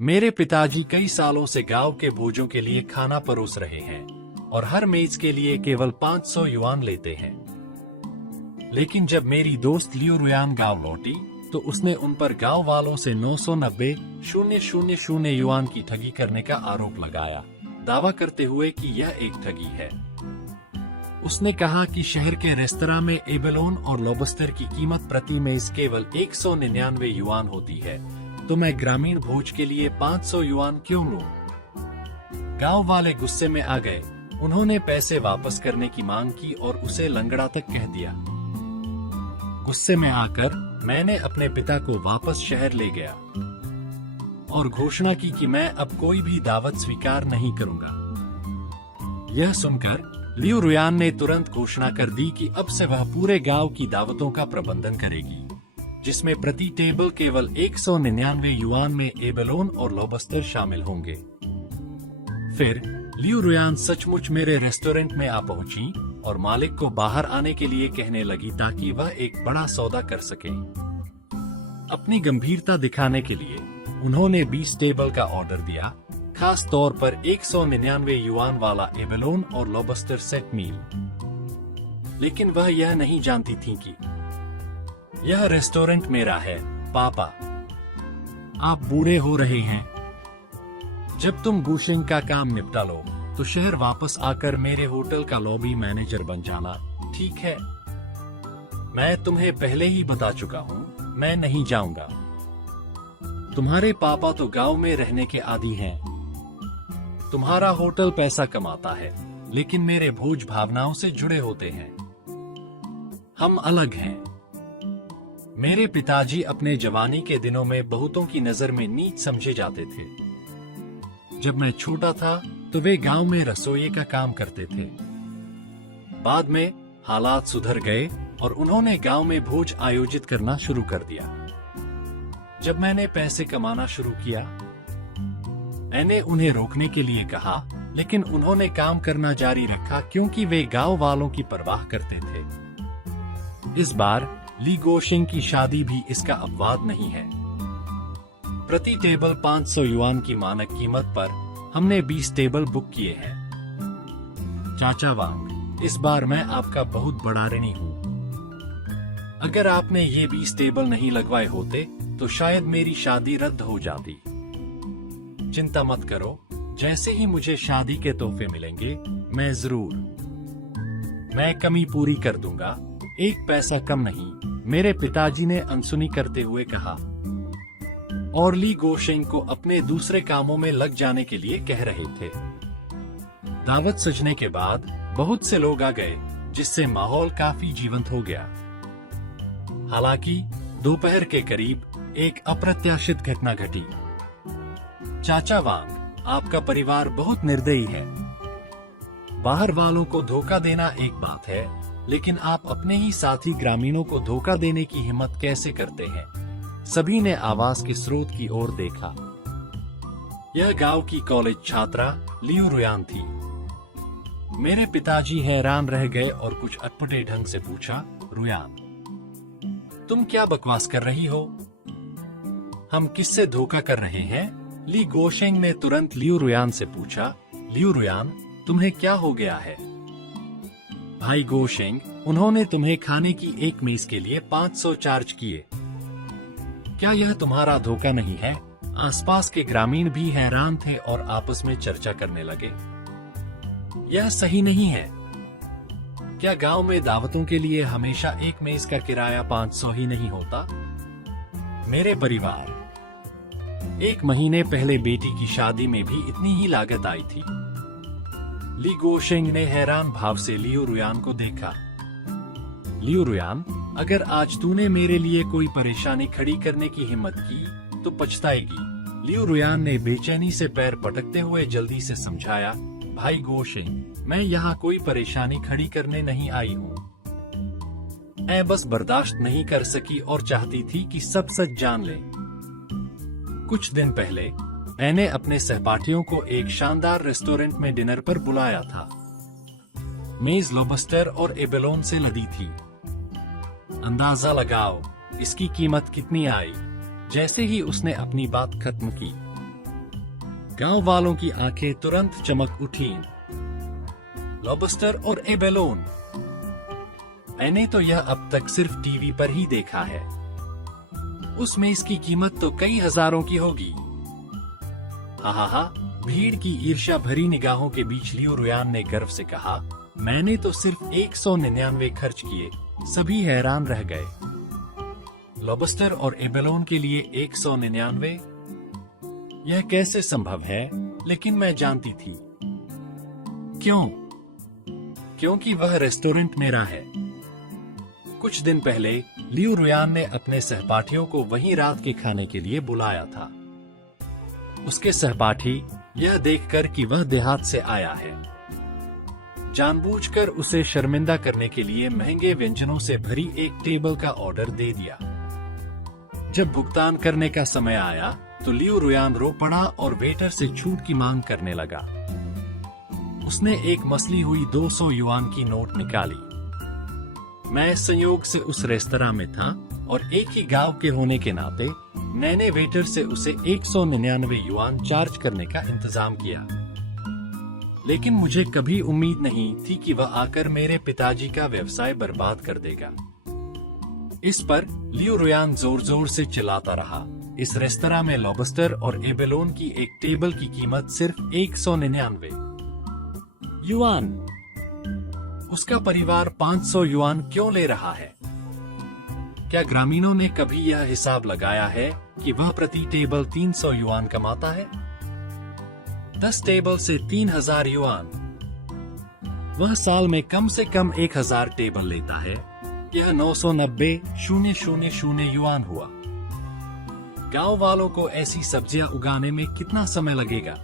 मेरे पिताजी कई सालों से गांव के भोजों के लिए खाना परोस रहे हैं और हर मेज के लिए केवल 500 युआन लेते हैं। लेकिन जब मेरी दोस्त लियो रुयान गांव लौटी तो उसने उन पर गांव वालों से 990,000 युआन की ठगी करने का आरोप लगाया, दावा करते हुए कि यह एक ठगी है। उसने कहा कि शहर के रेस्तरां में एबेलोन और लॉबस्टर की कीमत प्रति मेज केवल 199 युआन होती है, तो मैं ग्रामीण भोज के लिए 500 युआन क्यों लूं? गांव वाले गुस्से में आ गए। उन्होंने पैसे वापस करने की मांग की और उसे लंगड़ा तक कह दिया। गुस्से में आकर मैंने अपने पिता को वापस शहर ले गया और घोषणा की कि मैं अब कोई भी दावत स्वीकार नहीं करूंगा। यह सुनकर लियो रुयान ने तुरंत घोषणा कर दी कि अब से वह पूरे गांव की दावतों का प्रबंधन करेगी, जिसमें प्रति टेबल केवल 199 युआन में एबेलोन और लॉबस्टर शामिल होंगे। फिर लियो रुयान सचमुच मेरे रेस्टोरेंट में आ पहुंची और मालिक को बाहर आने के लिए कहने लगी ताकि वह एक बड़ा सौदा कर सके। अपनी गंभीरता दिखाने के लिए उन्होंने 20 टेबल का ऑर्डर दिया, खास तौर पर 199 युआन वाला एबेलोन और लॉबस्टर सेट मील। लेकिन वह यह नहीं जानती थी कि यह रेस्टोरेंट मेरा है। पापा, आप बूढ़े हो रहे हैं। जब तुम गुशिंग का काम निपटा लो तो शहर वापस आकर मेरे होटल का लॉबी मैनेजर बन जाना, ठीक है? मैं तुम्हें पहले ही बता चुका हूँ, मैं नहीं जाऊंगा। तुम्हारे पापा तो गांव में रहने के आदी हैं। तुम्हारा होटल पैसा कमाता है, लेकिन मेरे भोज भावनाओं से जुड़े होते हैं। हम अलग हैं। मेरे पिताजी अपने जवानी के दिनों में बहुतों की नजर में नीच समझे जाते थे। जब मैं छोटा था तो वे गांव में रसोई का काम करते थे। बाद में हालात सुधर गए और उन्होंने गांव में भोज आयोजित करना शुरू कर दिया। जब मैंने पैसे कमाना शुरू किया, मैंने उन्हें रोकने के लिए कहा, लेकिन उन्होंने काम करना जारी रखा क्योंकि वे गांव वालों की परवाह करते थे। इस बार ली गोशिंग की शादी भी इसका अपवाद नहीं है। प्रति टेबल 500 युआन की मानक कीमत पर हमने 20 टेबल बुक किए हैं। चाचा वांग, इस बार मैं आपका बहुत बड़ा ऋणी हूँ। अगर आपने ये 20 टेबल नहीं लगवाए होते तो शायद मेरी शादी रद्द हो जाती। चिंता मत करो, जैसे ही मुझे शादी के तोहफे मिलेंगे मैं कमी पूरी कर दूंगा, एक पैसा कम नहीं, मेरे पिताजी ने अनसुनी करते हुए कहा और ली गोशिंग को अपने दूसरे कामों में लग जाने के लिए कह रहे थे। दावत सजने के बाद बहुत से लोग आ गए, जिससे माहौल काफी जीवंत हो गया। हालांकि दोपहर के करीब एक अप्रत्याशित घटना घटी। चाचा वांग, आपका परिवार बहुत निर्दयी है। बाहर वालों को धोखा देना एक बात है, लेकिन आप अपने ही साथी ग्रामीणों को धोखा देने की हिम्मत कैसे करते हैं? सभी ने आवाज के स्रोत की ओर देखा। यह गांव की कॉलेज छात्रा लियो रुयान थी। मेरे पिताजी हैरान रह गए और कुछ अटपटे ढंग से पूछा, रुयान, तुम क्या बकवास कर रही हो? हम किससे धोखा कर रहे हैं? ली गोशिंग ने तुरंत लियो रुयान से पूछा। लियो रुयान, तुम्हें क्या हो गया है? भाई गोशिंग, उन्होंने तुम्हें खाने की एक मेज के लिए 500 चार्ज किए। क्या यह तुम्हारा धोखा नहीं है? आसपास के ग्रामीण भी हैरान थे और आपस में चर्चा करने लगे। यह सही नहीं है। क्या गांव में दावतों के लिए हमेशा एक मेज का किराया 500 ही नहीं होता? मेरे परिवार, 1 महीने पहले बेटी की शादी में भी इतनी ही लागत आई थी। ली गोशिंग ने हैरान भाव से लियो रुयान को देखा। लियो रुयान, अगर आज तूने मेरे लिए कोई परेशानी खड़ी करने की हिम्मत की तो पछताएगी। लियो रुयान ने बेचैनी से पैर पटकते हुए जल्दी से समझाया, भाई गोशिंग, मैं यहाँ कोई परेशानी खड़ी करने नहीं आई हूँ। मैं बस बर्दाश्त नहीं कर सकी और चाहती थी कि सब सच जान ले। कुछ दिन पहले मैंने अपने सहपाठियों को एक शानदार रेस्टोरेंट में डिनर पर बुलाया था। मेज लॉबस्टर और एबेलोन से लदी थी। अंदाजा लगाओ इसकी कीमत कितनी आई। जैसे ही उसने अपनी बात खत्म की, गांव वालों की आंखें तुरंत चमक उठी। लॉबस्टर और एबेलोन, मैंने तो यह अब तक सिर्फ टीवी पर ही देखा है। उस मेज की कीमत तो कई हजारों की होगी। हा, भीड़ की ईर्ष्या भरी निगाहों के बीच लियू रुयान ने गर्व से कहा, मैंने तो सिर्फ 199 खर्च किए। सभी हैरान रह गए। लॉबस्टर और एबेलोन के लिए 199? यह कैसे संभव है? लेकिन मैं जानती थी। क्यों? क्योंकि वह रेस्टोरेंट मेरा है। कुछ दिन पहले लियू रुयान ने अपने सहपाठियों को वहीं रात के खाने के लिए बुलाया था। उसके सहपाठी यह देखकर कि वह देहात से आया है, जानबूझकर उसे शर्मिंदा करने के लिए महंगे व्यंजनों से भरी एक टेबल का ऑर्डर दे दिया। जब भुगतान करने का समय आया तो लियू रुयान रो पड़ा और वेटर से छूट की मांग करने लगा। उसने एक मसली हुई 200 युआन की नोट निकाली। मैं संयोग से उस रेस्तरां में था और एक ही गांव के होने के नाते मैंने वेटर से उसे 199 युआन चार्ज करने का इंतजाम किया। लेकिन मुझे कभी उम्मीद नहीं थी कि वह आकर मेरे पिताजी का व्यवसाय बर्बाद कर देगा। इस पर लियू रुयान जोर जोर से चिल्लाता रहा। इस रेस्तरां में लॉबस्टर और एबेलोन की एक टेबल की कीमत सिर्फ 199 युआन। उसका परिवार 500 युआन क्यों ले रहा है? क्या ग्रामीणों ने कभी यह हिसाब लगाया है कि वह प्रति टेबल 300 युआन कमाता है? 10 टेबल से 3000 युआन। वह साल में कम से कम 1000 टेबल लेता है। यह 990,000 युआन हुआ। गांव वालों को ऐसी सब्जियां उगाने में कितना समय लगेगा?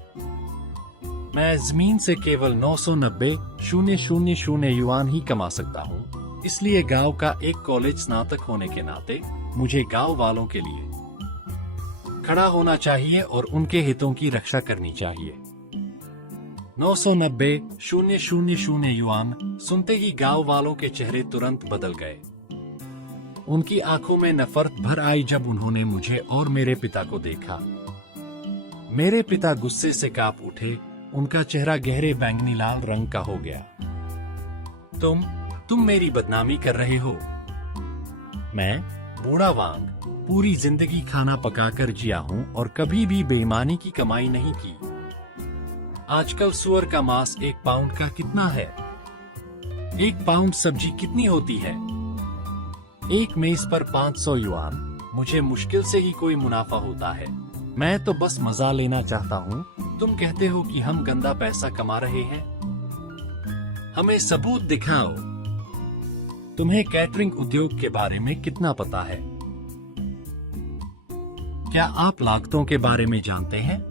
मैं जमीन से केवल 990,000 युआन ही कमा सकता हूँ। इसलिए गांव का एक कॉलेज स्नातक होने के नाते मुझे गांव वालों के लिए खड़ा होना चाहिए और उनके हितों की रक्षा करनी चाहिए। 990,000 युआन सुनते ही गांव वालों के चेहरे तुरंत बदल गए। उनकी आंखों में नफरत भर आई जब उन्होंने मुझे और मेरे पिता को देखा। मेरे पिता गुस्से से कांप उठे। उनका चेहरा गहरे बैंगनी लाल रंग का हो गया। तुम मेरी बदनामी कर रहे हो। मैं, बूढ़ा वांग, पूरी जिंदगी खाना पकाकर जिया हूँ और कभी भी बेईमानी की कमाई नहीं की। आजकल सुअर का मांस 1 पाउंड का कितना है? 1 पाउंड सब्जी कितनी होती है? एक मेज पर 500 युआन। मुझे मुश्किल से ही कोई मुनाफा होता है। मैं तो बस मजा लेना चाहता हूँ। तुम कहते हो कि हम गंदा पैसा कमा रहे हैं। हमें सबूत दिखाओ। तुम्हें कैटरिंग उद्योग के बारे में कितना पता है? क्या आप लागतों के बारे में जानते हैं?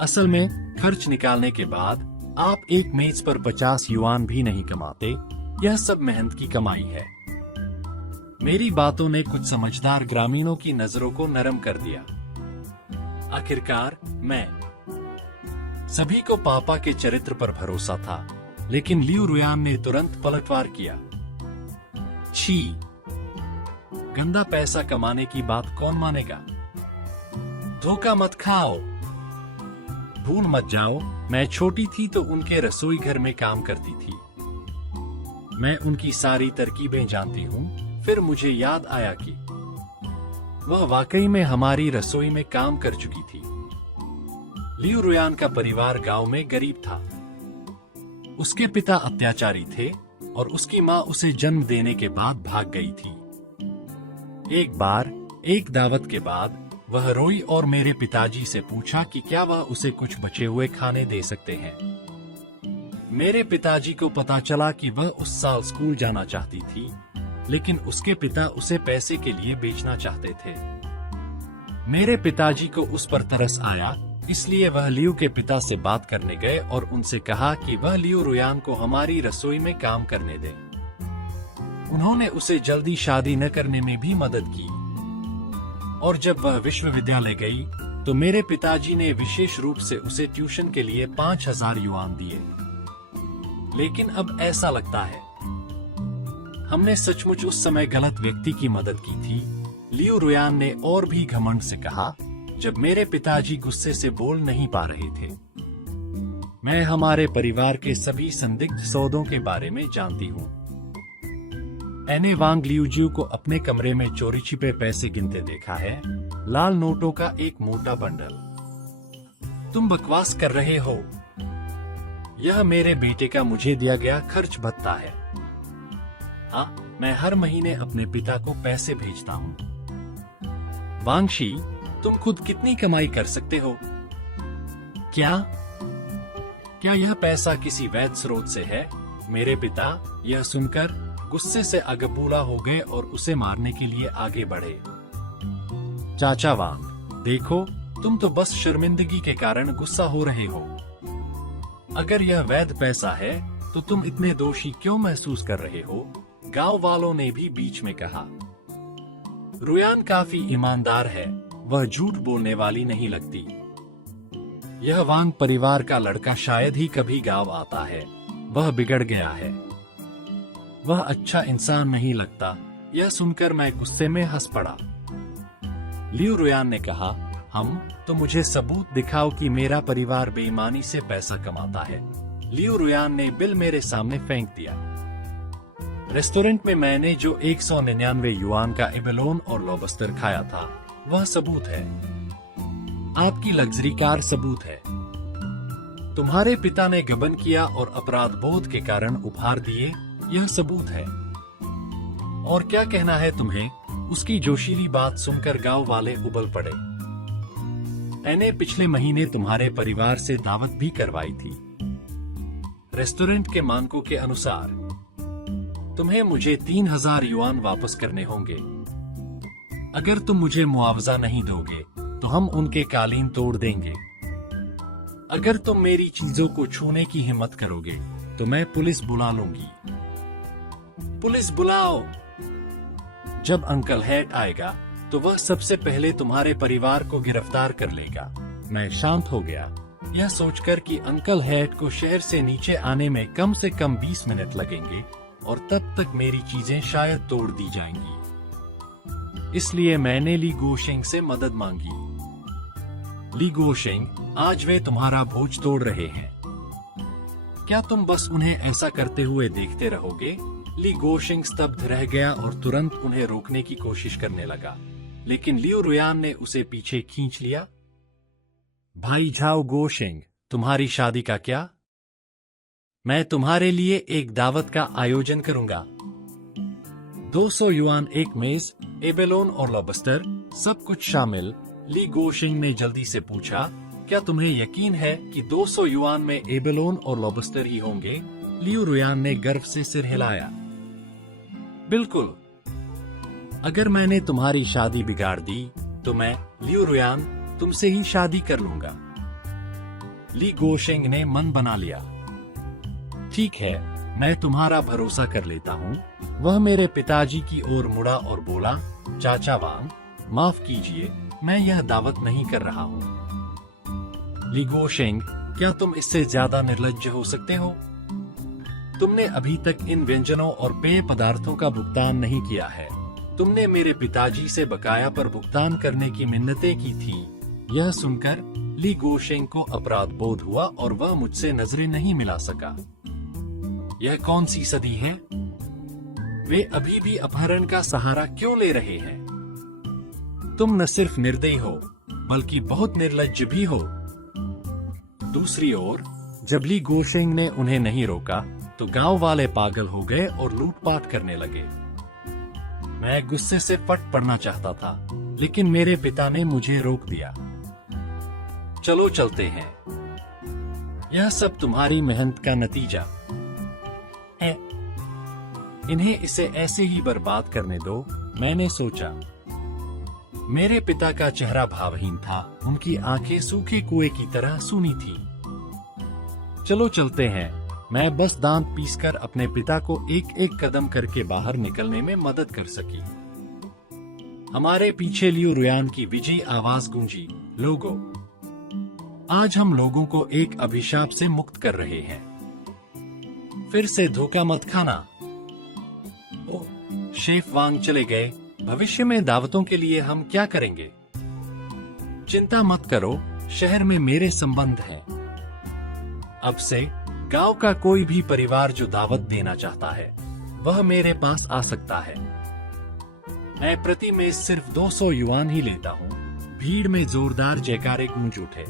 असल में खर्च निकालने के बाद आप एक मेज पर 50 युआन भी नहीं कमाते। यह सब मेहनत की कमाई है। मेरी बातों ने कुछ समझदार ग्रामीणों की नजरों को नरम कर दिया। आखिरकार सभी को पापा के चरित्र पर भरोसा था, लेकिन लियू रुयान ने तुरंत पलटवार किया। छी, गंदा पैसा कमाने की बात कौन मानेगा? धोखा मत खाओ, भूल मत जाओ। मैं छोटी थी तो उनके रसोई घर में काम करती थी। मैं उनकी सारी तरकीबें जानती हूँ। फिर मुझे याद आया कि वह वाकई में हमारी रसोई में काम कर चुकी थी। लियू रुयान का परिवार गांव में गरीब था। उसके पिता अत्याचारी थे और उसकी मां उसे जन्म देने के बाद भाग गई थी। एक बार एक दावत के बाद वह रोई और मेरे पिताजी से पूछा कि क्या वह उसे कुछ बचे हुए खाने दे सकते हैं। मेरे पिताजी को पता चला कि वह उस साल स्कूल जाना चाहती थी, लेकिन उसके पिता उसे पैसे के लिए बेचना चाहते थे। मेरे पिताजी को उस पर तरस आया, इसलिए वह लियू के पिता से बात करने गए और उनसे कहा कि वह लियू रुयान को हमारी रसोई में काम करने दें। उन्होंने उसे जल्दी शादी न करने में भी मदद की। और जब वह विश्वविद्यालय गई तो मेरे पिताजी ने विशेष रूप से उसे ट्यूशन के लिए 5000 युआन दिए। लेकिन अब ऐसा लगता है हमने सचमुच उस समय गलत व्यक्ति की मदद की थी। लियू रुयान ने और भी घमंड से कहा, जब मेरे पिताजी गुस्से से बोल नहीं पा रहे थे। मैं हमारे परिवार के सभी संदिग्ध सौदों के बारे में जानती हूँ। मैंने वांग लियूजियो को अपने कमरे में चोरी छिपे पैसे गिनते देखा है, लाल नोटों का एक मोटा बंडल। तुम बकवास कर रहे हो। यह मेरे बेटे का मुझे दिया गया खर्च भत्ता है। हाँ, मैं हर महीने अपने पिता को पैसे भेजता हूँ। वांगशी, तुम खुद कितनी कमाई कर सकते हो? क्या यह पैसा किसी वैध स्रोत से है? मेरे पिता यह सुनकर गुस्से से अगबूला हो गए और उसे मारने के लिए आगे बढ़े। चाचा वांग, देखो, तुम तो बस शर्मिंदगी के कारण गुस्सा हो रहे हो। अगर यह वैध पैसा है तो तुम इतने दोषी क्यों महसूस कर रहे हो? गांव वालों ने भी बीच में कहा। रुयान काफी ईमानदार है, वह झूठ बोलने वाली नहीं लगती। यह वांग परिवार का लड़का शायद ही कभी गांव आता है। वह बिगड़ गया है। वह अच्छा इंसान नहीं लगता। यह सुनकर मैं गुस्से में हंस पड़ा। लियू रुयान ने कहा, तो मुझे सबूत दिखाओ कि मेरा परिवार बेईमानी से पैसा कमाता है। लियू रुयान ने बिल मेरे सामने फेंक दिया। रेस्टोरेंट में मैंने जो 199 युआन का एबेलोन और लॉबस्टर खाया था, वह सबूत है। आपकी लग्जरी कार सबूत है। तुम्हारे पिता ने गबन किया और अपराध बोध के कारण उपहार दिए, यह सबूत है। और क्या कहना है तुम्हें? उसकी जोशीली बात सुनकर गांव वाले उबल पड़े। मैंने पिछले महीने तुम्हारे परिवार से दावत भी करवाई थी। रेस्टोरेंट के मानकों के अनुसार तुम्हें मुझे 3000 युआन वापस करने होंगे। अगर तुम मुझे मुआवजा नहीं दोगे तो हम उनके कालीन तोड़ देंगे। अगर तुम मेरी चीजों को छूने की हिम्मत करोगे तो मैं पुलिस बुला लूंगी। पुलिस बुलाओ। जब अंकल हेड आएगा तो वह सबसे पहले तुम्हारे परिवार को गिरफ्तार कर लेगा। मैं शांत हो गया, यह सोचकर कि अंकल हेड को शहर से नीचे आने में कम से कम 20 मिनट लगेंगे और तब तक मेरी चीजें शायद तोड़ दी जाएंगी। इसलिए मैंने ली गोशेंग से मदद मांगी। ली गोशेंग, आज वे तुम्हारा भोज तोड़ रहे हैं। क्या तुम बस उन्हें ऐसा करते हुए देखते रहोगे? ली गोशेंग स्तब्ध रह गया और तुरंत उन्हें रोकने की कोशिश करने लगा, लेकिन लियू रुयान ने उसे पीछे खींच लिया। भाई झाओ गोशेंग, तुम्हारी शादी का क्या? मैं तुम्हारे लिए एक दावत का आयोजन करूंगा। 200 युआन एक मेज, एबेलोन और लॉबस्टर, सब कुछ शामिल। ली गोशिंग ने जल्दी से पूछा, क्या तुम्हें यकीन है कि 200 युआन में एबेलोन और लॉबस्टर ही होंगे? लियू रुयान ने गर्व से सिर हिलाया। बिल्कुल। अगर मैंने तुम्हारी शादी बिगाड़ दी तो मैं, लियू रुयान, तुमसे ही शादी कर लूंगा। ली गोशिंग ने मन बना लिया। ठीक है, मैं तुम्हारा भरोसा कर लेता हूँ। वह मेरे पिताजी की ओर मुड़ा और बोला, चाचा वांग, माफ कीजिए, मैं यह दावत नहीं कर रहा हूँ। ली गोशिंग, क्या तुम इससे ज्यादा निर्लज्ज हो सकते हो? तुमने अभी तक इन व्यंजनों और पेय पदार्थों का भुगतान नहीं किया है। तुमने मेरे पिताजी से बकाया पर भुगतान करने की मिन्नतें की थी। यह सुनकर ली गोशिंग को अपराध बोध हुआ और वह मुझसे नजरें नहीं मिला सका। यह कौन सी सदी है? वे अभी भी अपहरण का सहारा क्यों ले रहे हैं? तुम न सिर्फ निर्दयी हो बल्कि बहुत निर्लज्ज भी हो। दूसरी ओर, जब ली गोशिंग ने उन्हें नहीं रोका तो गांव वाले पागल हो गए और लूटपाट करने लगे। मैं गुस्से से फट पड़ना चाहता था, लेकिन मेरे पिता ने मुझे रोक दिया। चलो चलते हैं। यह सब तुम्हारी मेहनत का नतीजा है। इन्हें इसे ऐसे ही बर्बाद करने दो, मैंने सोचा। मेरे पिता का चेहरा भावहीन था, उनकी आंखें सूखे कुएं की तरह सूनी थी। चलो चलते हैं। मैं बस दांत पीसकर अपने पिता को एक एक कदम करके बाहर निकलने में मदद कर सकी। हमारे पीछे लियू रुयान की विजयी आवाज गूंजी, लोगों, आज हम लोगों को एक अभिशाप से मुक्त कर रहे हैं। फिर से धोखा मत खाना। ओह, शेफ वांग चले गए। भविष्य में दावतों के लिए हम क्या करेंगे? चिंता मत करो, शहर में मेरे संबंध हैं। अब से गांव का कोई भी परिवार जो दावत देना चाहता है वह मेरे पास आ सकता है। मैं प्रति मेज सिर्फ 200 युआन ही लेता हूँ। भीड़ में जोरदार जयकारे गूंज उठे।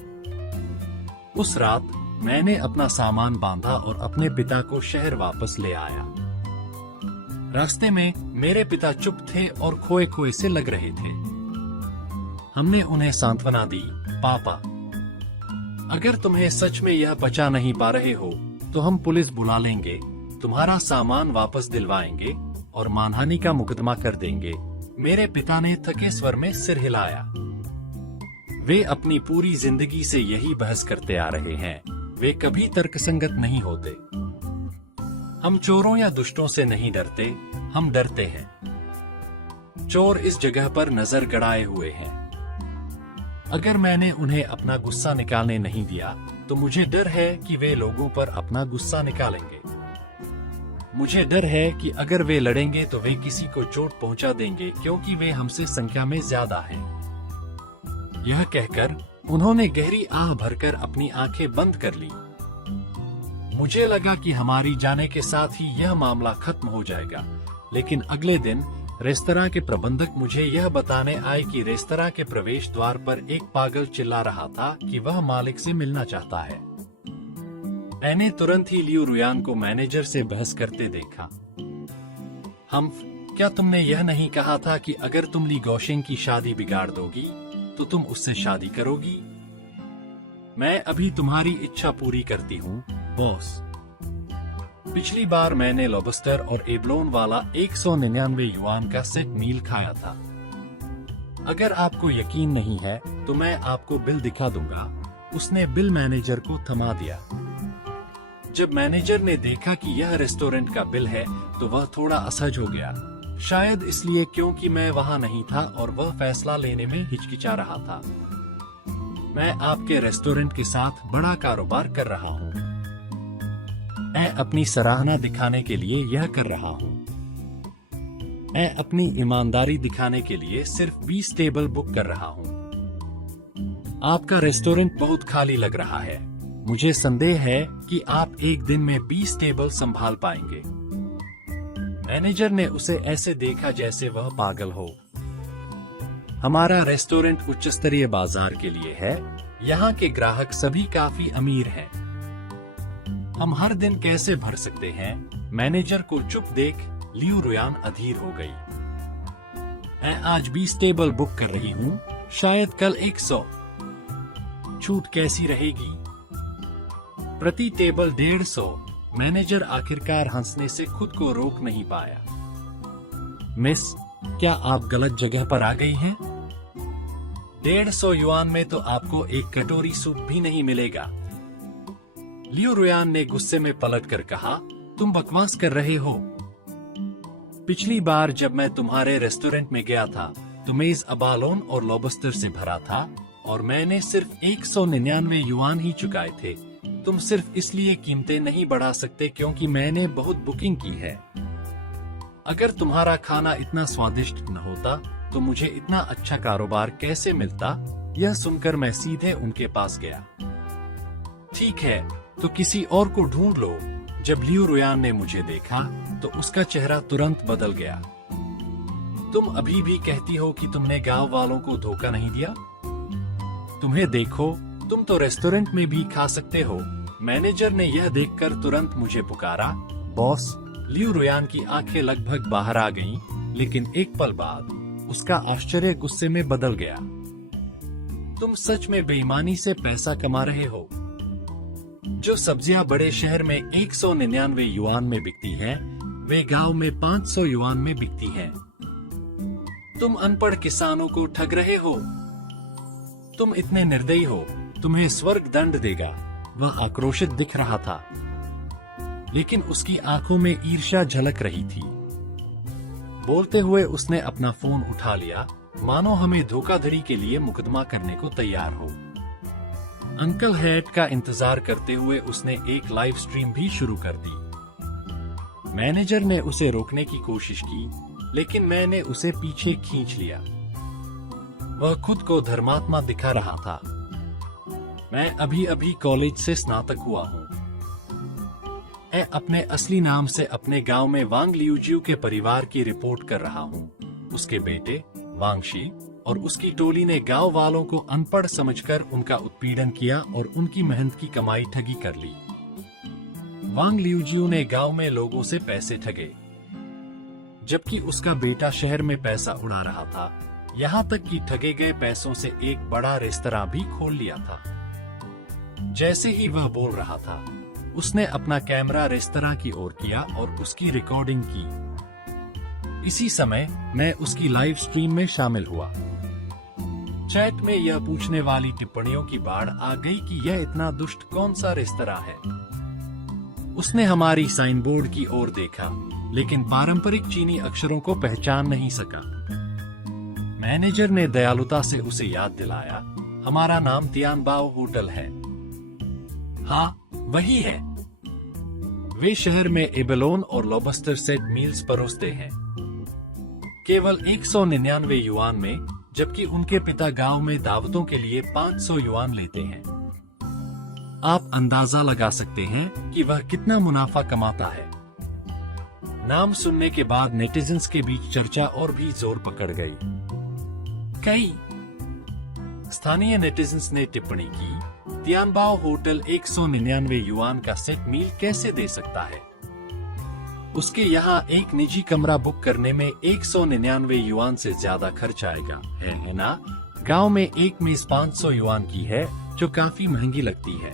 उस रात मैंने अपना सामान बांधा और अपने पिता को शहर वापस ले आया। रास्ते में मेरे पिता चुप थे और खोए खोए से लग रहे थे। हमने उन्हें सांत्वना दी, पापा, अगर तुम्हें सच में यह बचा नहीं पा रहे हो तो हम पुलिस बुला लेंगे, तुम्हारा सामान वापस दिलवाएंगे और मानहानि का मुकदमा कर देंगे। मेरे पिता ने थके स्वर में सिर हिलाया। वे अपनी पूरी जिंदगी से यही बहस करते आ रहे हैं। वे कभी तर्कसंगत नहीं होते। हम चोरों या दुष्टों से नहीं डरते, हम डरते हैं। चोर इस जगह पर नजर गड़ाए हुए हैं। अगर मैंने उन्हें अपना गुस्सा निकालने नहीं दिया तो मुझे डर है कि वे लोगों पर अपना गुस्सा निकालेंगे। मुझे डर है कि अगर वे लड़ेंगे तो वे किसी को चोट पहुंचा देंगे क्योंकि वे हमसे संख्या में ज्यादा हैं। यह कहकर उन्होंने गहरी आह भरकर अपनी आंखें बंद कर ली। मुझे लगा कि हमारी जाने के साथ ही यह मामला खत्म हो जाएगा, लेकिन अगले दिन रेस्तरां के प्रबंधक मुझे यह बताने आए कि रेस्तरां के प्रवेश द्वार पर एक पागल चिल्ला रहा था कि वह मालिक से मिलना चाहता है। मैंने तुरंत ही लियू रुयान को मैनेजर से बहस करते देखा। क्या तुमने यह नहीं कहा था कि अगर तुम ली गौशेंग की शादी बिगाड़ दोगी तो तुम उससे शादी करोगी? मैं अभी तुम्हारी इच्छा पूरी करती हूँ, बॉस। पिछली बार मैंने लॉबस्टर और एबलोन वाला 199 युआन का सेट मील खाया था। अगर आपको यकीन नहीं है तो मैं आपको बिल दिखा दूंगा। उसने बिल मैनेजर को थमा दिया। जब मैनेजर ने देखा कि यह रेस्टोरेंट का बिल है तो वह थोड़ा असहज हो गया, शायद इसलिए क्योंकि मैं वहां नहीं था और वह फैसला लेने में हिचकिचा रहा था। मैं आपके रेस्टोरेंट के साथ बड़ा कारोबार कर रहा हूँ। मैं अपनी सराहना दिखाने के लिए यह कर रहा हूँ। मैं अपनी ईमानदारी दिखाने के लिए सिर्फ 20 टेबल बुक कर रहा हूँ। आपका रेस्टोरेंट बहुत खाली लग रहा है। मुझे संदेह है कि आप एक दिन में 20 टेबल संभाल पाएंगे। मैनेजर ने उसे ऐसे देखा जैसे वह पागल हो। हमारा रेस्टोरेंट उच्च स्तरीय बाजार के लिए है। यहाँ के ग्राहक सभी काफी अमीर हैं। हम हर दिन कैसे भर सकते हैं? मैनेजर को चुप देख लियू रुयान अधीर हो गई। मैं आज 20 टेबल बुक कर रही हूँ, शायद कल 100। छूट कैसी रहेगी? प्रति टेबल 150। मैनेजर आखिरकार हंसने से खुद को रोक नहीं पाया। मिस, क्या आप गलत जगह पर आ गई हैं? 150 युआन में तो आपको एक कटोरी सूप भी नहीं मिलेगा। लियू रुयान ने गुस्से में पलटकर कहा, तुम बकवास कर रहे हो। पिछली बार जब मैं तुम्हारे रेस्टोरेंट में गया था तो मेज अबालोन और लॉबस्टर से भरा था और मैंने सिर्फ 199 युआन ही चुकाए थे। तुम सिर्फ इसलिए कीमतें नहीं बढ़ा सकते क्योंकि मैंने बहुत बुकिंग की है। अगर तुम्हारा खाना इतना स्वादिष्ट न होता तो मुझे इतना अच्छा कारोबार कैसे मिलता? यह सुनकर मैं सीधे उनके पास गया। ठीक है, तो किसी और को ढूंढ लो। जब लियू रुयान ने मुझे देखा तो उसका चेहरा तुरंत बदल गया। तुम अभी भी कहती हो कि तुमने गांव वालों को धोखा नहीं दिया? तुम्हें देखो, तुम तो रेस्टोरेंट में भी खा सकते हो। मैनेजर ने यह देखकर तुरंत मुझे पुकारा, बॉस। लियू रुयान की आंखें लगभग बाहर आ गईं, लेकिन एक पल बाद उसका आश्चर्य गुस्से में बदल गया। तुम सच में बेईमानी से पैसा कमा रहे हो? जो सब्जियां बड़े शहर में 199 युआन में बिकती हैं, वे गांव में 500 युआन में बिकती हैं। तुम अनपढ़ किसानों को ठग रहे हो। तुम इतने निर्दयी हो, तुम्हें स्वर्ग दंड देगा। वह आक्रोशित दिख रहा था, लेकिन उसकी आंखों में ईर्ष्या झलक रही थी। बोलते हुए उसने अपना फोन उठा लिया, मानो हमें धोखाधड़ी के लिए मुकदमा करने को तैयार हो। अंकल हैट का इंतजार करते हुए उसने एक लाइव स्ट्रीम भी शुरू कर दी। मैनेजर ने उसे रोकने की कोशिश की, लेकिन मैंने उसे पीछे खींच लिया। वह खुद को धर्मात्मा दिखा रहा था। मैं अभी अभी कॉलेज से स्नातक हुआ हूँ। मैं अपने असली नाम से अपने गांव में वांग लियूजियू के परिवार की रिपोर्ट कर रहा हूँ। उसके बेटे वांगशी और उसकी टोली ने गांव वालों को अनपढ़ समझकर उनका उत्पीड़न किया और उनकी मेहनत की कमाई ठगी कर ली। वांग लियूजियू ने गांव में लोगों से पैसे ठगे, जबकि उसका बेटा शहर में पैसा उड़ा रहा था। यहाँ तक कि ठगे गए पैसों से एक बड़ा रेस्तरां भी खोल लिया था। जैसे ही वह बोल रहा था, उसने अपना कैमरा रेस्तरां की ओर किया और उसकी रिकॉर्डिंग की। इसी समय मैं उसकी लाइव स्ट्रीम में शामिल हुआ। चैट में यह पूछने वाली टिप्पणियों की बाढ़ आ गई कि यह इतना दुष्ट कौन सा रेस्तरां है। उसने हमारी साइन बोर्ड की ओर देखा, लेकिन पारंपरिक चीनी अक्षरों को पहचान नहीं सका। मैनेजर ने दयालुता से उसे याद दिलाया, हमारा नाम तियानबाओ होटल है। हाँ, वही है। वे शहर में एबेलोन और लॉबस्टर सेट मील्स परोसते हैं, केवल 199 युआन में, जबकि उनके पिता गांव में दावतों के लिए 500 युआन लेते हैं। आप अंदाजा लगा सकते हैं कि वह कितना मुनाफा कमाता है। नाम सुनने के बाद नेटिजन्स के बीच चर्चा और भी जोर पकड़ गई। कई स्थानीय नेटिजन्स ने टिप्पणी की, तियानबाओ होटल 199 युआन का सेट मील कैसे दे सकता है? उसके यहाँ एक निजी कमरा बुक करने में 199 युआन से ज्यादा खर्च आएगा, है ना? गांव में एक मेज 500 युआन की है, जो काफी महंगी लगती है।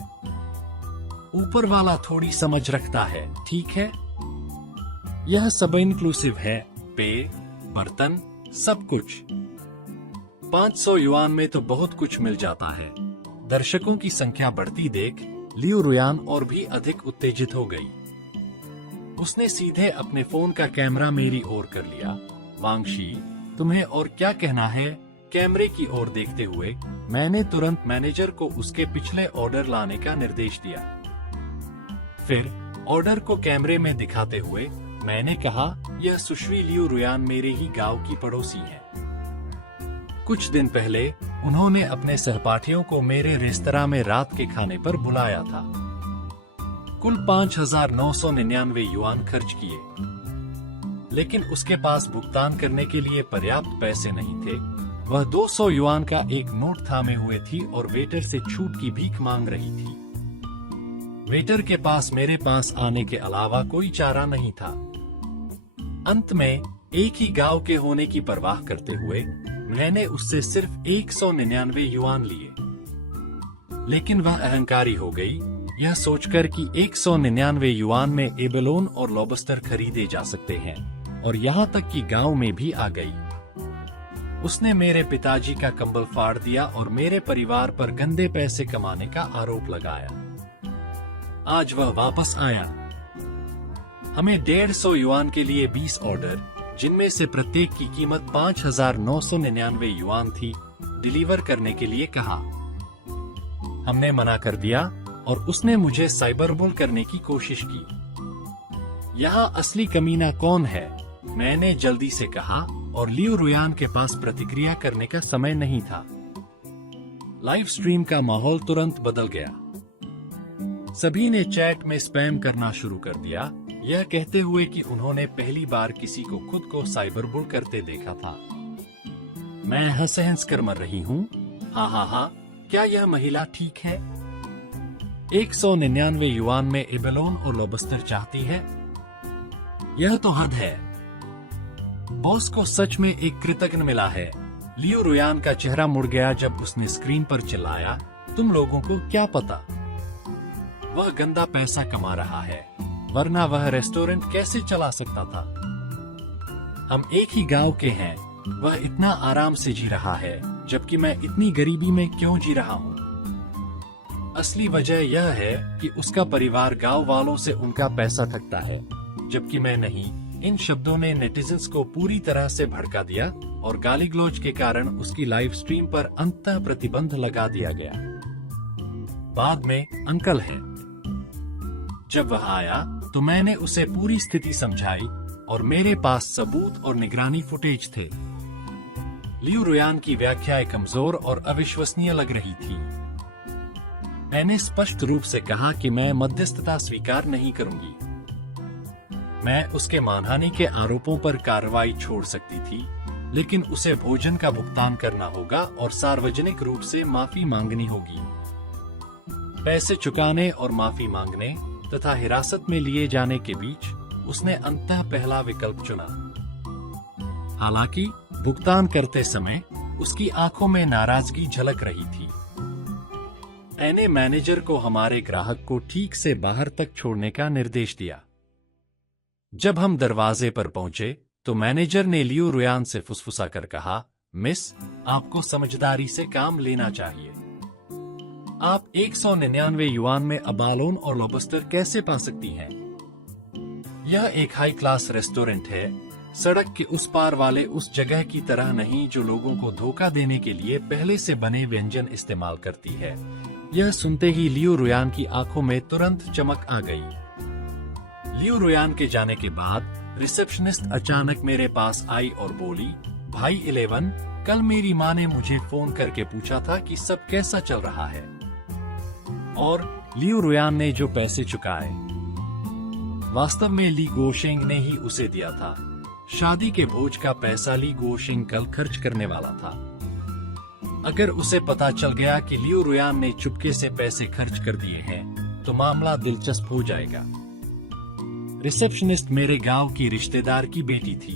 ऊपर वाला थोड़ी समझ रखता है, ठीक है? यह सब इंक्लूसिव है, पेय, बर्तन, सब कुछ। 500 युआन में तो बहुत कुछ मिल जाता है। दर्शकों की संख्या बढ़ती देख लियू रुयान और भी अधिक उत्तेजित हो गई। उसने सीधे अपने फोन का कैमरा मेरी ओर कर लिया। वांगशी, तुम्हें और क्या कहना है? कैमरे की ओर देखते हुए मैंने तुरंत मैनेजर को उसके पिछले ऑर्डर लाने का निर्देश दिया। फिर ऑर्डर को कैमरे में दिखाते हुए मैंने कहा, यह सुश्री लियू रुयान मेरे ही गांव की पड़ोसी है। कुछ दिन पहले उन्होंने अपने सहपाठियों को मेरे रेस्तरां में रात के खाने पर बुलाया था। कुल 5,999 युआन खर्च किए, लेकिन उसके पास भुगतान करने के लिए पर्याप्त पैसे नहीं थे। वह 200 युआन का एक नोट थामे हुए थी और वेटर से छूट की भीख मांग रही थी। वेटर के पास मेरे पास आने के अलावा कोई चारा नहीं था। अंत में एक ही गांव के होने की परवाह करते हुए मैंने उससे सिर्फ 199 युआन लिए, लेकिन वह अहंकारी हो गई, यह सोचकर कि 199 युआन में एबेलोन और लॉबस्टर खरीदे जा सकते हैं, और यहाँ तक कि गांव में भी आ गई। उसने मेरे पिताजी का कंबल फाड़ दिया और मेरे परिवार पर गंदे पैसे कमाने का आरोप लगाया। आज वह वापस आया। हमें 150 युआन के लिए 20 ऑर्डर, जिनमें से प्रत्येक की कीमत 5,999 युआन थी, डिलीवर करने के लिए कहा। हमने मना कर दिया और उसने मुझे साइबरबुल करने की कोशिश की। यहाँ असली कमीना कौन है? मैंने जल्दी से कहा, और लियू रुयान के पास प्रतिक्रिया करने का समय नहीं था। लाइव स्ट्रीम का माहौल तुरंत बदल गया। सभी ने चैट में स्पैम करना शुरू कर दिया, यह कहते हुए कि उन्होंने पहली बार किसी को खुद को साइबरबुल करते देखा था। मैं हंस कर मर रही हूँ। हा, क्या यह महिला ठीक है? 199 युआन में एबेलोन और लॉबस्टर चाहती है? यह तो हद है। बॉस को सच में एक कृतज्ञ मिला है। लियू रुयान का चेहरा मुड़ गया जब उसने स्क्रीन पर चिल्लाया, तुम लोगों को क्या पता? वह गंदा पैसा कमा रहा है, वरना वह रेस्टोरेंट कैसे चला सकता था? हम एक ही गांव के हैं। वह इतना आराम से जी रहा है, जबकि मैं इतनी गरीबी में क्यों जी रहा हूँ? असली वजह यह है कि उसका परिवार गांव वालों से उनका पैसा ठगता है, जबकि मैं नहीं। इन शब्दों ने नेटिजन्स को पूरी तरह से भड़का दिया और गाली गलौज के कारण उसकी लाइव स्ट्रीम पर अंततः प्रतिबंध लगा दिया गया। बाद में अंकल है। जब वह आया तो मैंने उसे पूरी स्थिति समझाई और मेरे पास सबूत और निगरानी फुटेज थे। लियू रुयान की व्याख्याएं कमजोर और अविश्वसनीय लग रही थी। मैंने स्पष्ट रूप से कहा कि मैं मध्यस्थता स्वीकार नहीं करूंगी। मैं उसके मानहानि के आरोपों पर कार्रवाई छोड़ सकती थी, लेकिन उसे भोजन का भुगतान करना होगा और सार्वजनिक रूप से माफी मांगनी होगी। पैसे चुकाने और माफी मांगने तथा हिरासत में लिए जाने के बीच उसने अंततः पहला विकल्प चुना। हालांकि भुगतान करते समय उसकी आंखों में नाराजगी झलक रही थी। मैंने मैनेजर को हमारे ग्राहक को ठीक से बाहर तक छोड़ने का निर्देश दिया। जब हम दरवाजे पर पहुंचे तो मैनेजर ने लियू रुयान से फुसफुसा कर कहा, मिस, आपको समझदारी से काम लेना चाहिए। आप 199 युआन में अबालोन और लॉबस्टर कैसे पा सकती हैं? यह एक हाई क्लास रेस्टोरेंट है, सड़क के उस पार वाले उस जगह की तरह नहीं जो लोगों को धोखा देने के लिए पहले से बने व्यंजन इस्तेमाल करती है। यह सुनते ही लियू रुयान की आंखों में तुरंत चमक आ गई। लियू रुयान के जाने के बाद रिसेप्शनिस्ट अचानक मेरे पास आई और बोली, भाई 11, कल मेरी माँ ने मुझे फोन करके पूछा था कि सब कैसा चल रहा है। और लियू रुयान ने जो पैसे चुकाए, वास्तव में ली गोशेंग ने ही उसे दिया था। शादी के भोज का पैसा ली गोशेंग कल खर्च करने वाला था। अगर उसे पता चल गया कि लियू रुयान ने चुपके से पैसे खर्च कर दिए हैं, तो मामला दिलचस्प हो जाएगा। रिसेप्शनिस्ट मेरे गांव की रिश्तेदार की बेटी थी।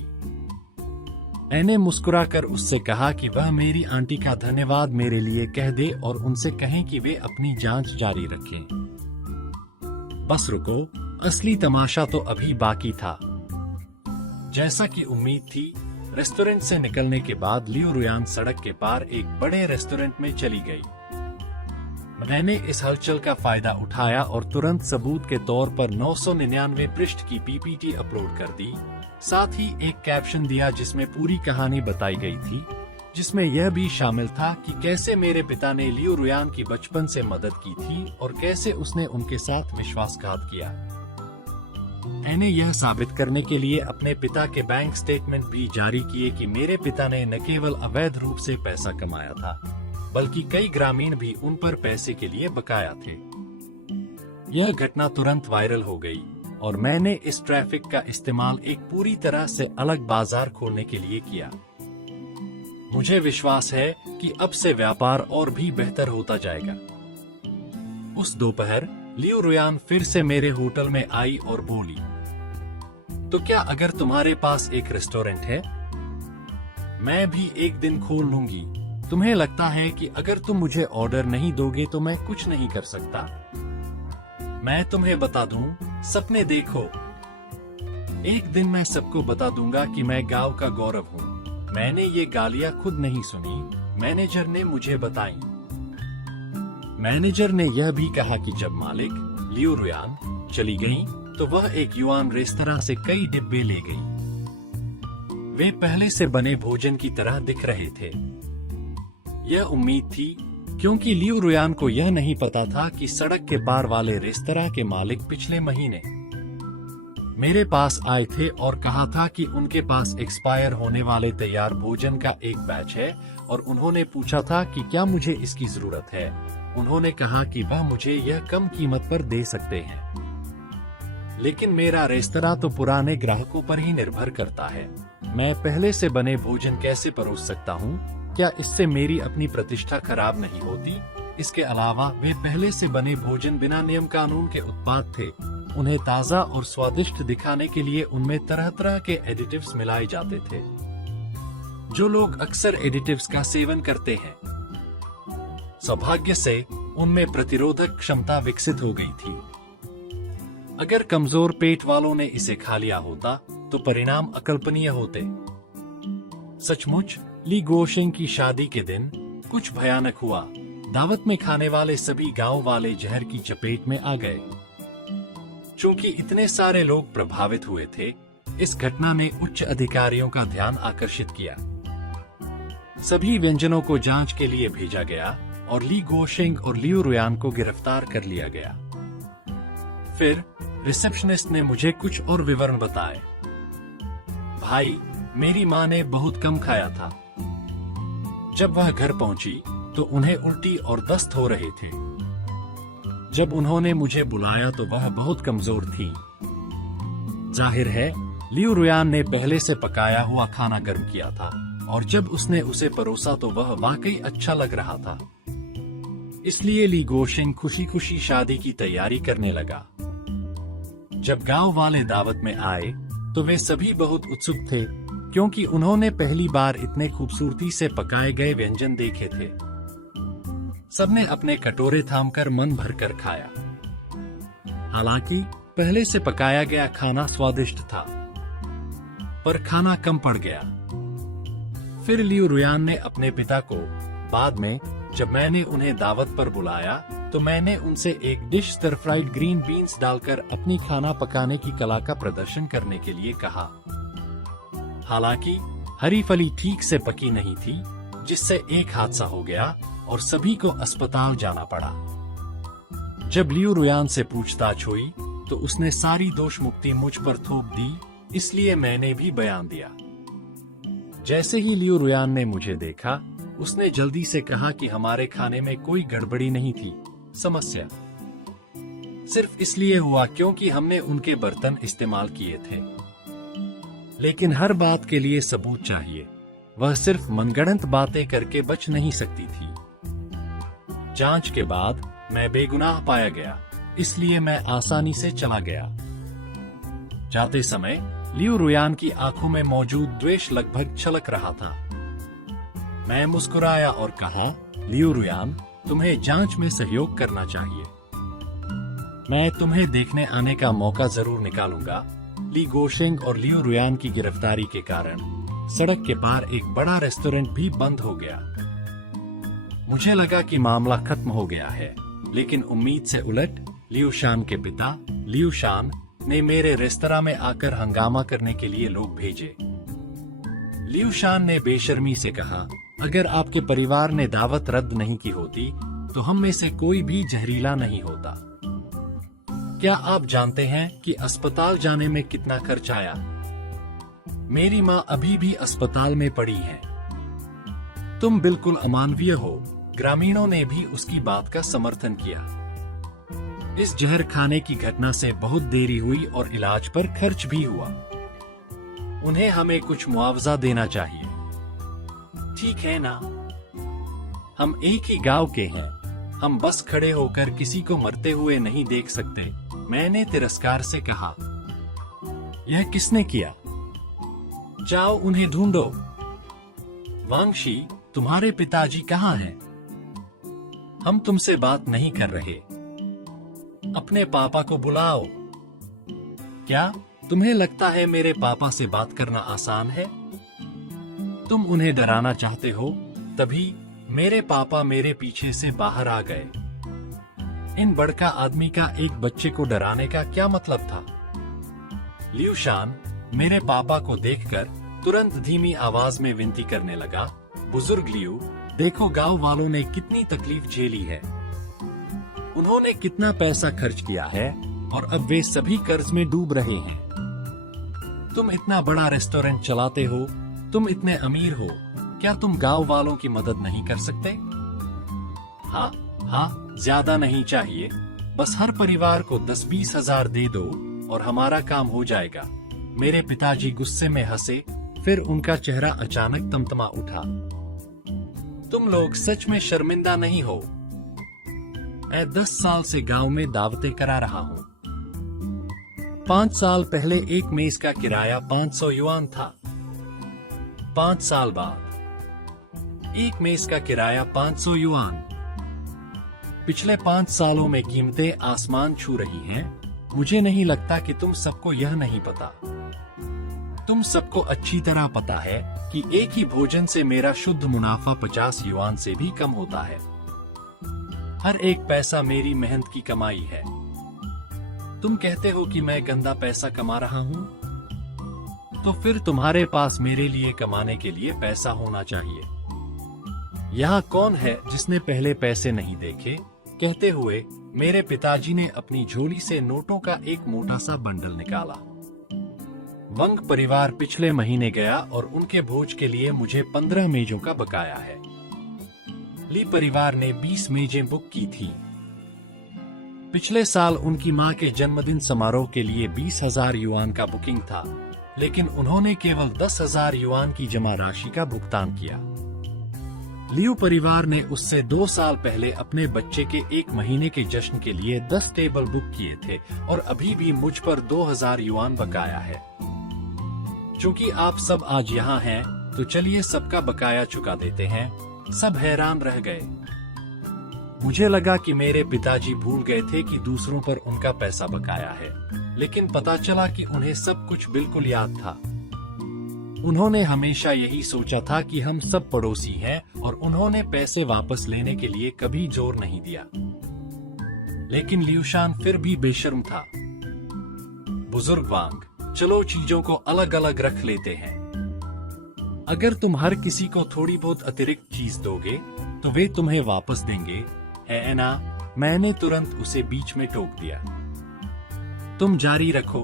मैंने मुस्कुराकर उससे कहा कि वह मेरी आंटी का धन्यवाद मेरे लिए कह दे और उनसे कहें कि वे अपनी जांच जारी रखें। बस रुको, असली तमाशा तो अभी बाकी था। जैसा कि उम्मीद थी, रेस्टोरेंट से निकलने के बाद लियू रुयान सड़क के पार एक बड़े रेस्टोरेंट में चली गई। मैंने इस हलचल का फायदा उठाया और तुरंत सबूत के तौर पर 999 पृष्ठ की पीपीटी अपलोड कर दी। साथ ही एक कैप्शन दिया जिसमें पूरी कहानी बताई गई थी, जिसमें यह भी शामिल था कि कैसे मेरे पिता ने लियू रुयान की बचपन से मदद की थी और कैसे उसने उनके साथ विश्वासघात किया। मैंने यह साबित करने के लिए अपने पिता के बैंक स्टेटमेंट भी जारी किए कि मेरे पिता ने न केवल अवैध रूप से पैसा कमाया था, बल्कि कई ग्रामीण भी उन पर पैसे के लिए बकाया थे। यह घटना तुरंत वायरल हो गई और मैंने इस ट्रैफिक का इस्तेमाल एक पूरी तरह से अलग बाजार खोलने के लिए किया। मुझे विश्वास है कि अब से व्यापार और भी बेहतर होता जाएगा। उस दोपहर लियू रुयान फिर से मेरे होटल में आई और बोली, तो क्या अगर तुम्हारे पास एक रेस्टोरेंट है, मैं भी एक दिन खोल लूंगी। तुम्हें लगता है कि अगर तुम मुझे ऑर्डर नहीं दोगे तो मैं कुछ नहीं कर सकता? मैं तुम्हें बता दूं, सपने देखो। एक दिन मैं सबको बता दूंगा कि मैं गांव का गौरव हूं। मैंने ये गालियां खुद नहीं सुनी, मैनेजर ने मुझे बताई। मैनेजर ने यह भी कहा कि जब मालिक लियू रुयान चली गई, तो वह एक युआन रेस्तरां से कई डिब्बे ले गई। वे पहले से बने भोजन की तरह दिख रहे थे। यह उम्मीद थी, क्योंकि लियू रुयान को यह नहीं पता था कि सड़क के पार वाले रेस्तरां के मालिक पिछले महीने मेरे पास आए थे और कहा था कि उनके पास एक्सपायर होने वाले तैयार भोजन का एक बैच है और उन्होंने पूछा था कि क्या मुझे इसकी जरूरत है। उन्होंने कहा कि वह मुझे यह कम कीमत पर दे सकते हैं, लेकिन मेरा रेस्तरां तो पुराने ग्राहकों पर ही निर्भर करता है। मैं पहले से बने भोजन कैसे परोस सकता हूँ? क्या इससे मेरी अपनी प्रतिष्ठा खराब नहीं होती? इसके अलावा वे पहले से बने भोजन बिना नियम कानून के उत्पाद थे। उन्हें ताज़ा और स्वादिष्ट दिखाने के लिए उनमें तरह तरह के एडिटिव्स मिलाए जाते थे, जो लोग अक्सर एडिटिव्स का सेवन करते हैं। सौभाग्य से उनमें प्रतिरोधक क्षमता विकसित हो गई थी। अगर कमजोर पेट वालों ने इसे खा लिया होता तो परिणाम अकल्पनीय होते। सचमुच ली गोशेंग की शादी के दिन कुछ भयानक हुआ। दावत में खाने वाले सभी गांव वाले जहर की चपेट में आ गए। चूंकि इतने सारे लोग प्रभावित हुए थे, इस घटना ने उच्च अधिकारियों का ध्यान आकर्षित किया। सभी व्यंजनों को जांच के लिए भेजा गया और ली गोशेंग और लियू रुयान को गिरफ्तार कर लिया गया। फिर रिसेप्शनिस्ट ने मुझे कुछ और विवरण बताए। भाई, मेरी माँ ने बहुत कम खाया था। जब वह घर पहुंची तो उन्हें उल्टी और दस्त हो रहे थे। जब उन्होंने मुझे बुलाया तो वह बहुत कमजोर थी। जाहिर है लियू रुयान ने पहले से पकाया हुआ खाना गर्म किया था और जब उसने उसे परोसा तो वह वाकई अच्छा लग रहा था। इसलिए ली गोशेंग खुशी खुशी शादी की तैयारी करने लगा। जब गांव वाले दावत में आए तो वे सभी बहुत उत्सुक थे, क्योंकि उन्होंने पहली बार इतने खूबसूरती से पकाए गए व्यंजन देखे थे। सबने अपने कटोरे थामकर मन भरकर खाया। हालांकि पहले से पकाया गया खाना स्वादिष्ट था, पर खाना कम पड़ गया। फिर लियू रुयान ने अपने पिता को बाद में, जब मैंने उन्हें दावत पर बुलाया, तो मैंने उनसे एक dish stir fried green beans डालकर अपनी खाना पकाने की कला का प्रदर्शन करने के लिए कहा। हालांकि हरी फली ठीक से पकी नहीं थी, जिससे एक हादसा हो गया और सभी को अस्पताल जाना पड़ा। जब लियू रुयान से पूछताछ हुई तो उसने सारी दोष मुक्ति मुझ पर थोप दी, इसलिए मैंने भी बयान दिया। जैसे ही लियू रुयान ने मुझे देखा, उसने जल्दी से कहा कि हमारे खाने में कोई गड़बड़ी नहीं थी। समस्या सिर्फ इसलिए हुआ क्योंकि हमने उनके बर्तन इस्तेमाल किए थे। लेकिन हर बात के लिए सबूत चाहिए। वह सिर्फ मनगढ़ंत बातें करके बच नहीं सकती थी। जांच के बाद मैं बेगुनाह पाया गया, इसलिए मैं आसानी से चला गया। जाते समय लियू रुयान की आंखों में मौजूद द्वेष लगभग छलक रहा था। मैं मुस्कुराया और कहा, लियू रुयान, तुम्हें जांच में सहयोग करना चाहिए। मैं तुम्हें देखने आने का मौका जरूर निकालूंगा। ली गोशेंग और लियू रुयान की गिरफ्तारी के कारण सड़क के पार एक बड़ा रेस्टोरेंट भी बंद हो गया। मुझे लगा कि मामला खत्म हो गया है, लेकिन उम्मीद से उलट लियू शान के पिता लियू शान ने मेरे रेस्तरां में आकर हंगामा करने के लिए लोग भेजे। लियू शान ने बेशर्मी से कहा, अगर आपके परिवार ने दावत रद्द नहीं की होती तो हम में से कोई भी जहरीला नहीं होता। क्या आप जानते हैं कि अस्पताल जाने में कितना खर्च आया? मेरी माँ अभी भी अस्पताल में पड़ी है। तुम बिल्कुल अमानवीय हो। ग्रामीणों ने भी उसकी बात का समर्थन किया। इस जहर खाने की घटना से बहुत देरी हुई और इलाज पर खर्च भी हुआ। उन्हें हमें कुछ मुआवजा देना चाहिए। ठीक है ना? हम एक ही गांव के हैं। हम बस खड़े होकर किसी को मरते हुए नहीं देख सकते। मैंने तिरस्कार से कहा। यह किसने किया? जाओ उन्हें ढूंढो। वांगशी, तुम्हारे पिताजी कहाँ हैं? हम तुमसे बात नहीं कर रहे। अपने पापा को बुलाओ। क्या तुम्हें लगता है मेरे पापा से बात करना आसान है? तुम उन्हें डराना चाहते हो, तभी मेरे पापा मेरे पीछे से बाहर आ गए। इन बड़का आदमी का एक बच्चे को डराने का क्या मतलब था? लियू शान मेरे पापा को देखकर तुरंत धीमी आवाज में विनती करने लगा, बुजुर्ग लियू, देखो गांव वालों ने कितनी तकलीफ झेली है। उन्होंने कितना पैसा खर्च किया है और अब वे सभी कर्ज में डूब रहे हैं। तुम इतना बड़ा रेस्टोरेंट चलाते हो, तुम इतने अमीर हो, क्या तुम गांव वालों की मदद नहीं कर सकते? हाँ, ज्यादा नहीं चाहिए। बस हर परिवार को 10-20 हजार दे दो और हमारा काम हो जाएगा। मेरे पिताजी गुस्से में हंसे, फिर उनका चेहरा अचानक तमतमा उठा। तुम लोग सच में शर्मिंदा नहीं हो? मैं 10 साल से गांव में दावतें करा रहा हूँ। 5 साल पहले एक मेज का किराया 500 युआन था। 5 साल बाद एक मेज का किराया 500 युआन। पिछले 5 सालों में कीमतें आसमान छू रही हैं। मुझे नहीं लगता कि तुम सबको यह नहीं पता। तुम सबको अच्छी तरह पता है कि एक ही भोजन से मेरा शुद्ध मुनाफा 50 युआन से भी कम होता है। हर एक पैसा मेरी मेहनत की कमाई है। तुम कहते हो कि मैं गंदा पैसा कमा रहा हूँ, तो फिर तुम्हारे पास मेरे लिए कमाने के लिए पैसा होना चाहिए। यहाँ कौन है जिसने पहले पैसे नहीं देखे? कहते हुए मेरे पिताजी ने अपनी झोली से नोटों का एक मोटा सा बंडल निकाला। वंग परिवार पिछले महीने गया और उनके भोज के लिए मुझे 15 मेजों का बकाया है। ली परिवार ने 20 मेजें बुक की थी। पिछले साल उनकी मां के जन्मदिन समारोह के लिए 20,000 युआन का बुकिंग था, लेकिन उन्होंने केवल 10,000 युआन की जमा राशि का भुगतान किया। लियू परिवार ने उससे 2 साल पहले अपने बच्चे के 1 महीने के जश्न के लिए 10 टेबल बुक किए थे और अभी भी मुझ पर 2,000 युआन बकाया है। चूंकि आप सब आज यहाँ हैं, तो चलिए सबका बकाया चुका देते हैं। सब हैरान रह गए। मुझे लगा कि मेरे पिताजी भूल गए थे कि दूसरों पर उनका पैसा बकाया है, लेकिन पता चला कि उन्हें सब कुछ बिल्कुल याद था। उन्होंने हमेशा यही सोचा था कि हम सब पड़ोसी हैं और उन्होंने पैसे वापस लेने के लिए कभी जोर नहीं दिया। लेकिन लियूशान फिर भी बेशर्म था। बुजुर्ग वांग, चलो चीजों को अलग अलग रख लेते हैं। अगर तुम हर किसी को थोड़ी बहुत अतिरिक्त चीज दोगे तो वे तुम्हें वापस देंगे, है ना? मैंने तुरंत उसे बीच में टोक दिया। तुम जारी रखो।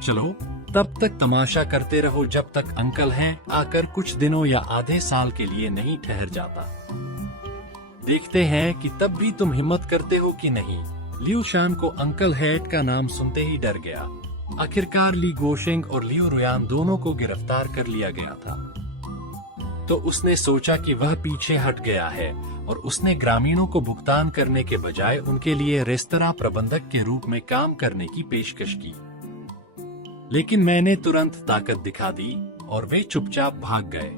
चलो तब तक तमाशा करते रहो जब तक अंकल हैं आकर कुछ दिनों या आधे साल के लिए नहीं ठहर जाता। देखते हैं कि तब भी तुम हिम्मत करते हो कि नहीं। लियू शान को अंकल हैट का नाम सुनते ही डर गया। आखिरकार ली गोशेंग और लियू रुयान दोनों को गिरफ्तार कर लिया गया था। तो उसने सोचा कि वह पीछे हट गया है और उसने ग्रामीणों को भुगतान करने के बजाय उनके लिए रेस्तरां प्रबंधक के रूप में काम करने की पेशकश की। लेकिन मैंने तुरंत ताकत दिखा दी और वे चुपचाप भाग गए।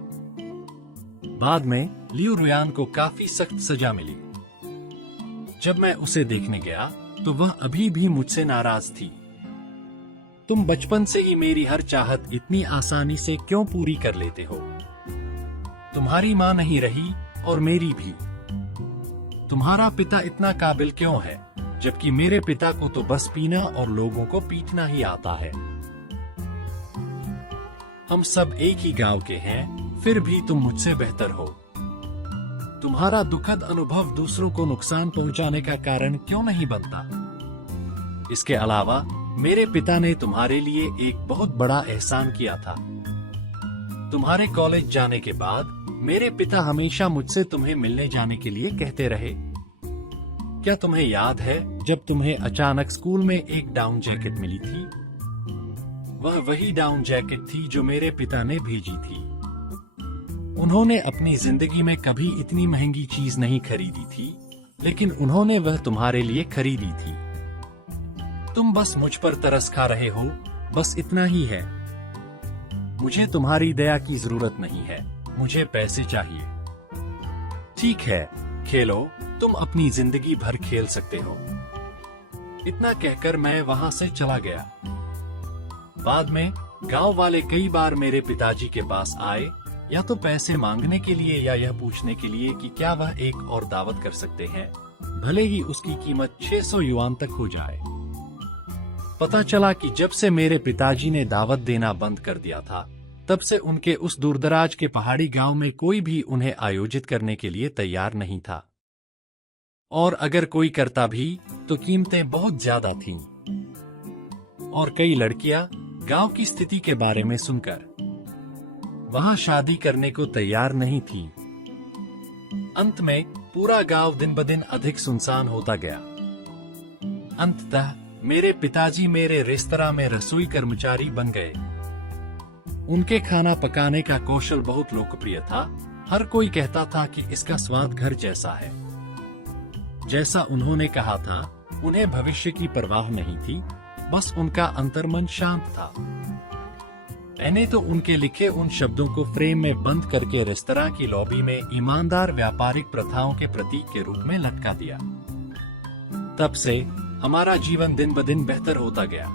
बाद में लियू रुयान को काफी सख्त सजा मिली। जब मैं उसे देखने गया तो वह अभी भी मुझसे नाराज थी। तुम बचपन से ही मेरी हर चाहत इतनी आसानी से क्यों पूरी कर लेते हो? तुम्हारी माँ नहीं रही और मेरी भी। तुम्हारा पिता इतना काबिल क्यों है, जबकि मेरे पिता को तो बस पीना और लोगों को पीटना ही आता है। हम सब एक ही गांव के हैं, फिर भी तुम मुझसे बेहतर हो। तुम्हारा दुखद अनुभव दूसरों को नुकसान पहुंचाने का कारण क्यों नहीं बनता? इसके अलावा मेरे पिता ने तुम्हारे लिए एक बहुत बड़ा एहसान किया था। तुम्हारे कॉलेज जाने के बाद मेरे पिता हमेशा मुझसे तुम्हें मिलने जाने के लिए कहते रहे। क्या तुम्हें याद है जब तुम्हें अचानक स्कूल में एक डाउन जैकेट मिली थी? वह वही डाउन जैकेट थी जो मेरे पिता ने भेजी थी। उन्होंने अपनी जिंदगी में कभी इतनी महंगी चीज नहीं खरीदी थी, लेकिन उन्होंने वह तुम्हारे लिए खरीदी थी। तुम बस मुझ पर तरस खा रहे हो, बस इतना ही है। मुझे तुम्हारी दया की जरूरत नहीं है, मुझे पैसे चाहिए। ठीक है, खेलो, तुम अपनी जिंदगी भर खेल सकते हो। इतना कहकर मैं वहां से चला गया। बाद में गांव वाले कई बार मेरे पिताजी के पास आए, या तो पैसे मांगने के लिए या यह पूछने के लिए कि क्या वह एक और दावत कर सकते हैं, भले ही उसकी कीमत 600 युआन तक हो जाए। पता चला कि जब से मेरे पिताजी ने दावत देना बंद कर दिया था, तब से उनके उस दूरदराज के पहाड़ी गांव में कोई भी उन्हें आयोजित करने के लिए तैयार नहीं था। और अगर कोई करता भी तो कीमतें बहुत ज्यादा थीं। और कई लड़कियां गांव की स्थिति के बारे में सुनकर वहां शादी करने को तैयार नहीं थी। अंत में पूरा गांव दिन ब दिन अधिक सुनसान होता गया। अंततः मेरे पिताजी मेरे रेस्तरां में रसोई कर्मचारी बन गए। उनके खाना पकाने का कौशल बहुत लोकप्रिय था। हर कोई कहता था कि इसका स्वाद घर जैसा है। जैसा उन्होंने कहा था, उन्हें भविष्य की परवाह नहीं थी, बस उनका अंतर्मन शांत था। मैंने तो उनके लिखे उन शब्दों को फ्रेम में बंद करके रेस्तरां की लॉबी में ईमानदार व्यापारिक प्रथाओं के प्रतीक के रूप में लटका दिया। तब से हमारा जीवन दिन ब दिन बेहतर होता गया।